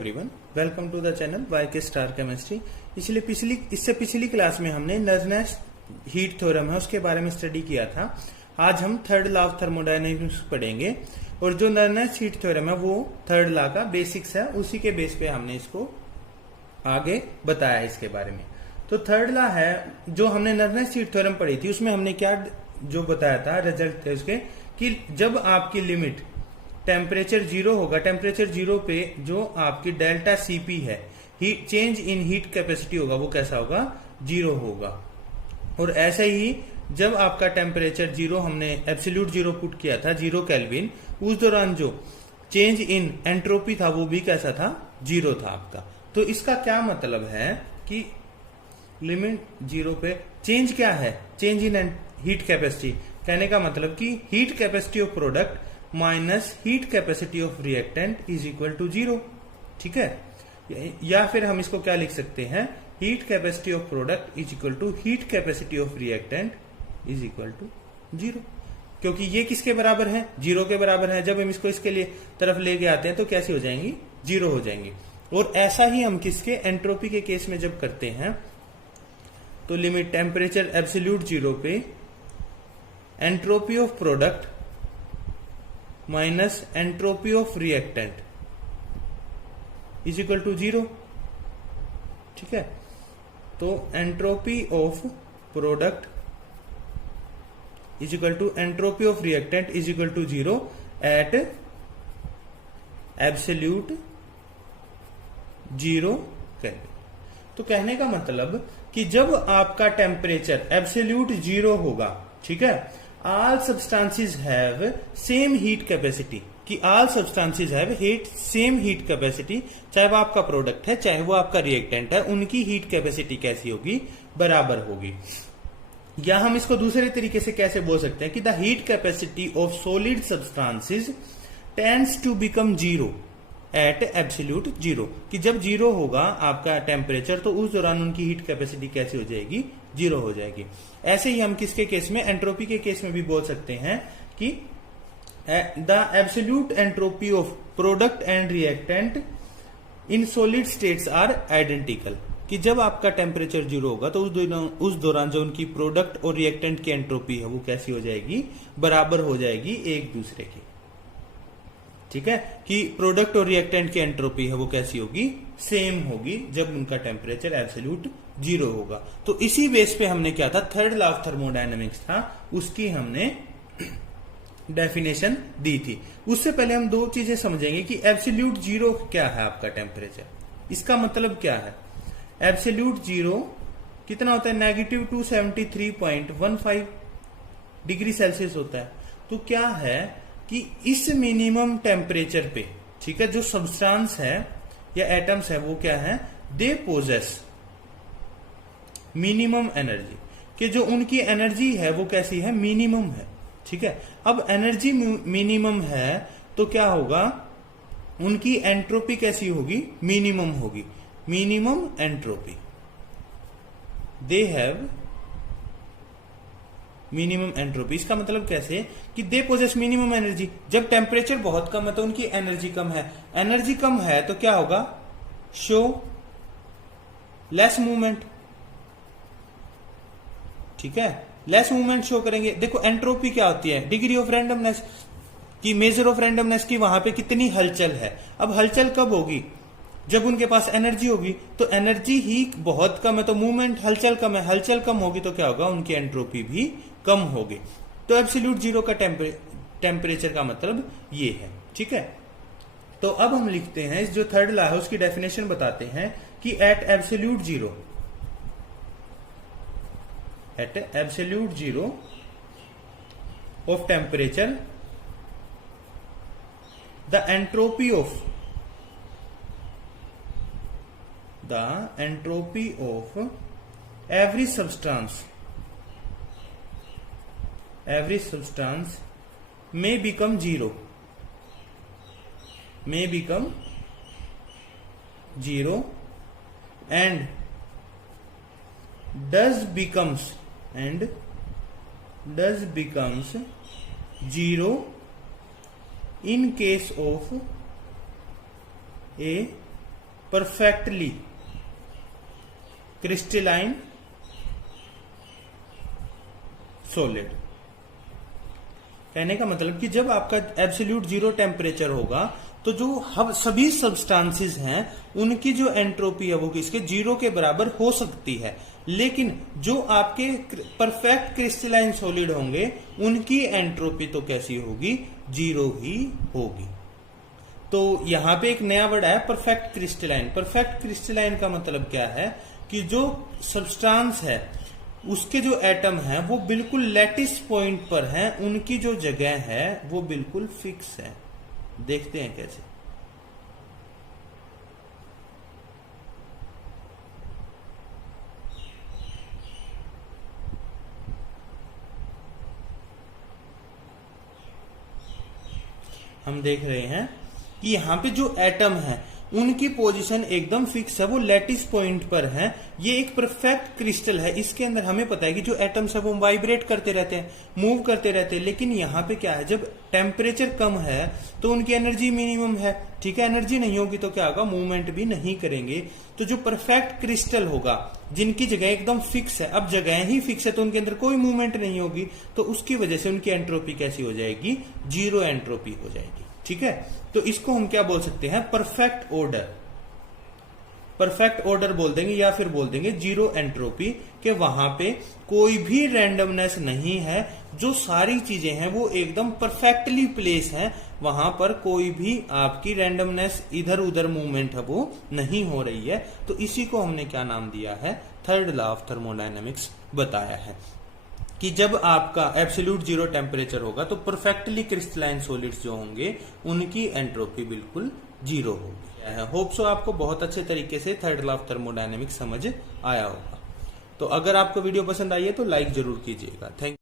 Everyone, welcome to the channel YK star chemistry. इससे पिछली class में हमने नर्नेस हीट थ्योरम है उसके बारे में स्टडी किया था। आज हम थर्ड लॉ ऑफ थर्मोडायनेमिक्स पढ़ेंगे और जो नर्नेस हीट थ्योरम है वो थर्ड लॉ का बेसिक्स है, उसी के बेस पे हमने इसको आगे बताया इसके बारे में। तो थर्ड लॉ है जो हमने नर्नेस हीट थ्योरम पढ़ी थी, उसमें हमने क्या जो बताया था रिजल्ट थे उसके कि जब आपकी लिमिट टेम्परेचर जीरो होगा, टेम्परेचर जीरो पे जो आपकी डेल्टा सीपी है heat change in heat capacity होगा वो कैसा होगा, जीरो होगा। और ऐसे ही जब आपका टेम्परेचर जीरो हमने एब्सोल्यूट जीरो पुट किया था, 0 केल्विन, उस दौरान जो चेंज इन एंट्रोपी था वो भी कैसा था, जीरो था आपका। तो इसका क्या मतलब है कि लिमिट जीरो पे चेंज क्या है, चेंज इन हीट कैपेसिटी, कहने का मतलब कि heat capacity of product minus heat capacity of reactant is equal to zero. ठीक है, या फिर हम इसको क्या लिख सकते हैं, heat capacity of product is equal to heat capacity of reactant is equal to zero. क्योंकि ये किसके बराबर है, जीरो के बराबर है। जब हम इसको इसके लिए तरफ लेके आते हैं तो कैसी हो जाएंगी, जीरो हो जाएंगी। और ऐसा ही हम किसके एंट्रोपी के केस में जब करते हैं तो लिमिट टेम्परेचर एब्सोल्यूट जीरो पे entropy of product minus entropy of reactant is equal to zero. ठीक है, तो entropy of product is equal to entropy of reactant is equal to zero at absolute zero kelvin. तो कहने का मतलब कि जब आपका टेम्परेचर एब्सोल्यूट जीरो होगा, ठीक है, all substances have same heat capacity, कि all substances have same heat capacity, चाहे वो आपका प्रोडक्ट है चाहे वो आपका रिएक्टेंट है, उनकी हीट कैपेसिटी कैसी होगी, बराबर होगी। या हम इसको दूसरे तरीके से कैसे बोल सकते हैं कि the heat capacity of solid substances tends to become zero at absolute zero, कि जब जीरो होगा आपका टेम्परेचर तो उस दौरान उनकी हीट कैपेसिटी कैसी हो जाएगी, जीरो हो जाएगी। ऐसे ही हम किसके केस में, एंट्रोपी के केस में भी बोल सकते हैं कि the absolute entropy of product and reactant in solid states are identical, कि जब आपका टेम्परेचर जीरो होगा तो उस दौरान जो उनकी प्रोडक्ट और रिएक्टेंट की एंट्रोपी है वो कैसी हो जाएगी, बराबर हो जाएगी एक दूसरे की। ठीक है, कि प्रोडक्ट और रिएक्टेंट की एंट्रोपी है वो कैसी होगी, सेम होगी जब उनका टेम्परेचर एब्सोल्यूट जीरो होगा। तो इसी बेस पे हमने क्या था, थर्ड लॉ ऑफ थर्मोडायनेमिक्स था, उसकी हमने डेफिनेशन दी थी। उससे पहले हम दो चीजें समझेंगे कि एब्सोल्यूट जीरो क्या है आपका टेम्परेचर, इसका मतलब क्या है। एब्सोल्यूट जीरो कितना होता है, नेगेटिव 273.15 डिग्री सेल्सियस होता है। तो क्या है कि इस मिनिमम टेम्परेचर पे, ठीक है, जो सब्सटेंस है या एटम्स है वो क्या है, दे पोजेस मिनिमम एनर्जी, कि जो उनकी एनर्जी है वो कैसी है, मिनिमम है। ठीक है, अब एनर्जी मिनिमम है तो क्या होगा, उनकी एंट्रोपी कैसी होगी, मिनिमम होगी, minimum entropy, they have minimum entropy. इसका मतलब कैसे कि दे पोजेस मिनिमम एनर्जी, जब टेम्परेचर बहुत कम है तो उनकी एनर्जी कम है, एनर्जी कम है तो क्या होगा, शो लेस मूवमेंट। ठीक है, लेस मूवमेंट शो करेंगे। देखो एंट्रोपी क्या होती है, डिग्री ऑफ रैंडमनेस की, मेजर ऑफ रैंडमनेस की, वहां पे कितनी हलचल है। अब हलचल कब होगी, जब उनके पास एनर्जी होगी, तो एनर्जी ही बहुत कम है तो मूवमेंट, हलचल कम है, हलचल कम होगी तो क्या होगा, उनकी एंट्रोपी भी कम होगी। तो एब्सोल्यूट जीरो का टेम्परेचर का मतलब ये है। ठीक है, तो अब हम लिखते हैं इस जो थर्ड लॉ है उसकी डेफिनेशन बताते हैं कि at absolute zero, at absolute zero of temperature the entropy of every substance may become zero, and does becomes zero in case of a perfectly crystalline solid. कहने का मतलब कि जब आपका एब्सोल्यूट जीरो टेम्परेचर होगा तो जो सभी सब्सटेंसेस हैं उनकी जो एंट्रोपी है वो किसके जीरो के बराबर हो सकती है, लेकिन जो आपके परफेक्ट क्रिस्टलाइन सॉलिड होंगे उनकी एंट्रोपी तो कैसी होगी, जीरो ही होगी। तो यहां पे एक नया वर्ड है परफेक्ट क्रिस्टलाइन। परफेक्ट क्रिस्टलाइन का मतलब क्या है कि जो सब्सटेंस है उसके जो एटम है वो बिल्कुल लैटिस पॉइंट पर हैं, उनकी जो जगह है वो बिल्कुल फिक्स है। देखते हैं कैसे। हम देख रहे हैं कि यहां पे जो एटम है उनकी पोजीशन एकदम फिक्स है, वो लैटिस पॉइंट पर है। ये एक परफेक्ट क्रिस्टल है। इसके अंदर हमें पता है कि जो एटम्स है वो वाइब्रेट करते रहते हैं, मूव करते रहते हैं, लेकिन यहाँ पे क्या है, जब टेम्परेचर कम है तो उनकी एनर्जी मिनिमम है। ठीक है, एनर्जी नहीं होगी तो क्या होगा, मूवमेंट भी नहीं करेंगे। तो जो परफेक्ट क्रिस्टल होगा जिनकी जगह एकदम फिक्स है, अब जगह ही फिक्स है तो उनके अंदर कोई मूवमेंट नहीं होगी, तो उसकी वजह से उनकी एंट्रोपी कैसी हो जाएगी, जीरो एंट्रोपी हो जाएगी। ठीक है, तो इसको हम क्या बोल सकते हैं, परफेक्ट ऑर्डर। परफेक्ट ऑर्डर बोल देंगे या फिर बोल देंगे जीरो एंट्रोपी, के वहां पे कोई भी रैंडमनेस नहीं है, जो सारी चीजें हैं वो एकदम परफेक्टली प्लेस हैं, वहां पर कोई भी आपकी रैंडमनेस इधर उधर मूवमेंट है वो नहीं हो रही है। तो इसी को हमने क्या नाम दिया है, थर्ड लॉ ऑफ थर्मोडायनेमिक्स बताया है कि जब आपका एब्सोल्यूट जीरो टेम्परेचर होगा तो परफेक्टली क्रिस्टलाइन सॉलिड्स जो होंगे उनकी एंट्रोपी बिल्कुल जीरो होगी। होप सो आपको बहुत अच्छे तरीके से थर्ड लॉ ऑफ थर्मोडायनेमिक्स समझ आया होगा। तो अगर आपको वीडियो पसंद आई है तो लाइक जरूर कीजिएगा। थैंक